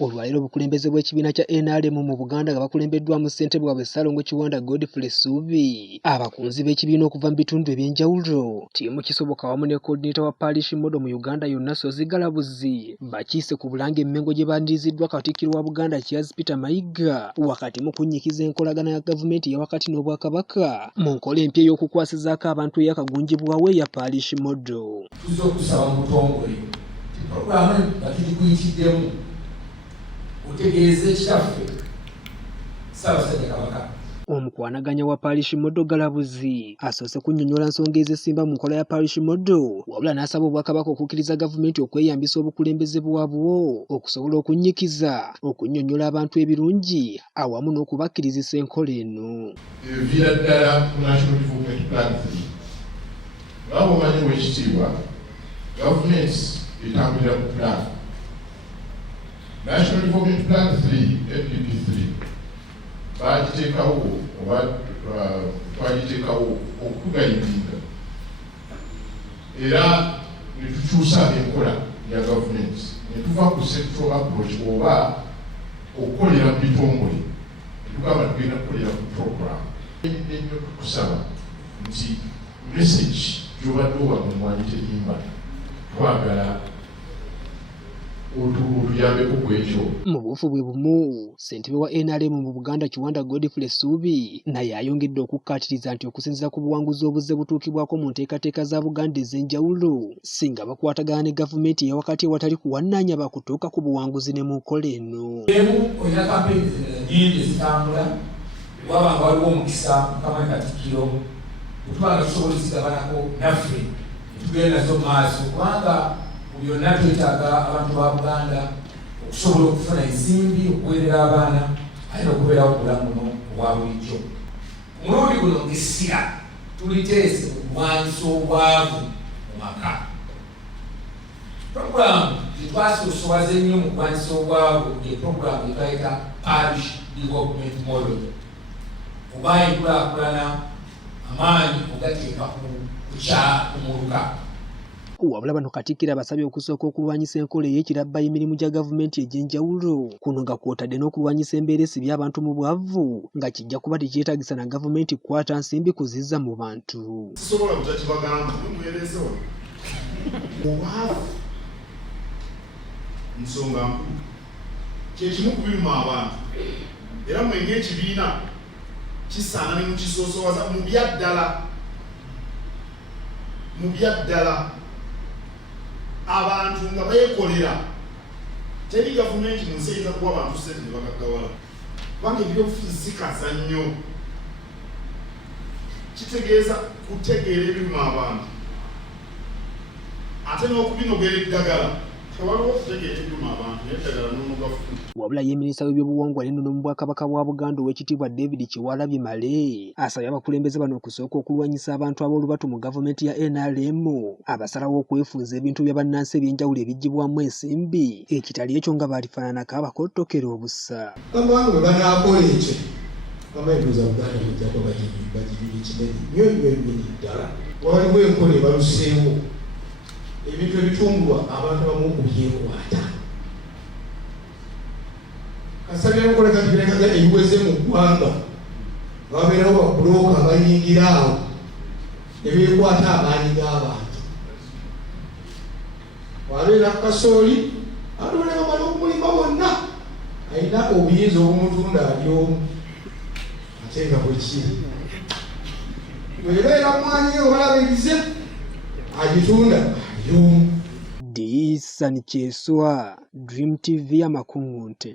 Olwaleero obukulembeze bw'ekibiina kya NRM mu Buganda nga bakulembeddwamu ssentebe waabwe Ssaalongo Kiwanda Godfrey Suubi, abakunzi b'ekibiina okuva mu bitundu eby'enjawulo, ttiimu Kisoboka wamu ne coordinator wa Parish Model mu Uganda yonna Sozigalabuzi bakiise ku Bulange Mmengo gye baaniriziddwa Katikkiro wa Buganda Charles Peter Mayiga wakati mu kunnyikiza enkolagana ya gavumenti eyawakati n'obwakabaka mu nkola empya ey'okukwasizaako abantu ey'akagunjibwawo eya Parish Model. Tuzze okusaba mu butongole pulogulaamu nga tugikuyitiddemu utegeeze kitaffe Ssaabasajja Kabaka. Omukwanaganya wa Parish Model Galabuzi asoose kunnyonnyola nsonga ezisimba mu nkola ya Parish Model, wabula n'asaba obwakabaka okukkiriza gavumenti okweyambisa obukulembeze bwabwo okusobola okunnyikiza okunnyonnyola abantu ebirungi awamu n'okubakkirizisa enkola eno. Eviira ddala ku National Development Plan 3. Ng'abo omanyi w'ekitiibwa gavumenti etambulira ku plan. National Development Plan 3, NDP 3, bagiteekawo oba twagiteekawo okutugayingira era ne tukyusa enkola ya gavumenti ne tuva ku sectoral approach oba okukolera mu bitongole ne tugamba tugenda kukolera ku program. Ennyo tukusaba nti message gy'obadde owa mu mwanyi terimba, twagala otuyambeko ku ekyo. Mu buufu bwe bumu, ssentebe wa NRM mu Buganda Kiwanda Godfrey Suubi naye ayongedde okukkaatiriza nti okusinziira ku buwanguzi obuzze butuukibwako mu nteekateeka za Buganda ez'enjawulo, singa bakwatagana ne gavumenti eyawakati ewatali kuwannaanya bakutuuka ku buwanguzi ne mu nkola eno. Olina kampeyini nnyingi ezitambula, wabanga waliwo omukisa Mukama Katikkiro otubanga tusobola ezigabanako naffe netugenda nazo mu maaso, kubanga byonna twetaaga abantu ba Buganda okusobola okufuna ensimbi okuweerera abaana aye n'okubeerawo obulamu buno obwa bulijjo. Omulundi guno ng'essira tuliteese okulwanyisa obwavu mu maka. Puroguramu gyetwasoosowaza ennyo mu kulwanyisa obwavu ye puroguramu gye twayita Parish Development Model, oba enkulaakulana amaanyi ogateeka ku muluka. Wabula bano Katikkiro abasabye okusooka okulwanyisa enkola ey'ekirabba emirimu gya gavumenti egy'enjawulo, kuno nga kw'otadde n'okulwanyisa embeera esibya abantu mu bwavu nga kijja kuba tekyetaagisa na gavumenti kukwata nsimbi kuzizza mu bantu. Sisobola kutakibagamba mwereezewo obwavu nsonga nkulu kyekimu ku biruma abantu era mwe ng'ekibiina kisaana ne mukisoosowaza mu byaddala abantu nga beekolera. Teri gavumenti mu nsi eyinza kuwa abantu ssente ne bagaggawala, kubanga ebyobufuzi sikaza nnyo. Kitegeeza kutegeera ebiruma abantu ate n'okubinogera eddagala. Tewaliwo okutegeera ebiruma abantu naye eddagala n'omugafu. Wabula ye minisita w'ebyobuwangwa n'ennono mu Bwakabaka bwa Buganda ow'ekitiibwa David Kiwalabye Male asabye abakulembeze bano okusooka okulwanyisa abantu ab'olubatu mu gavumenti ya NRM abasalawo okwefunza ebintu bya bannansi eby'enjawulo ebiggyibwamu ensimbi, ekitali ekyo nga baalifaananako abakottokera obusa. Abantu bwe banaakola ekyo bamayinduza Buganda mujjako bagibiri kinene nnyo nnyo ddala. Waliwo enkola ebaluseewo ebintu ebitungulwa abantu abamu okubyekwata. Kasabira enkola kati birekaga ebiweze mu ggwanga babeerawo babbulooka abayingira awo ne beekwata amaanyi g'abantu. Wabeera kasooli atole bamala okumulima bonna alina obuyinza obumutunda ali omu ate nga bwe kiri bwebeera mwanyi obalabirize agitunda ali omu. Disani Kyeswa, Dream TV Amakungunte.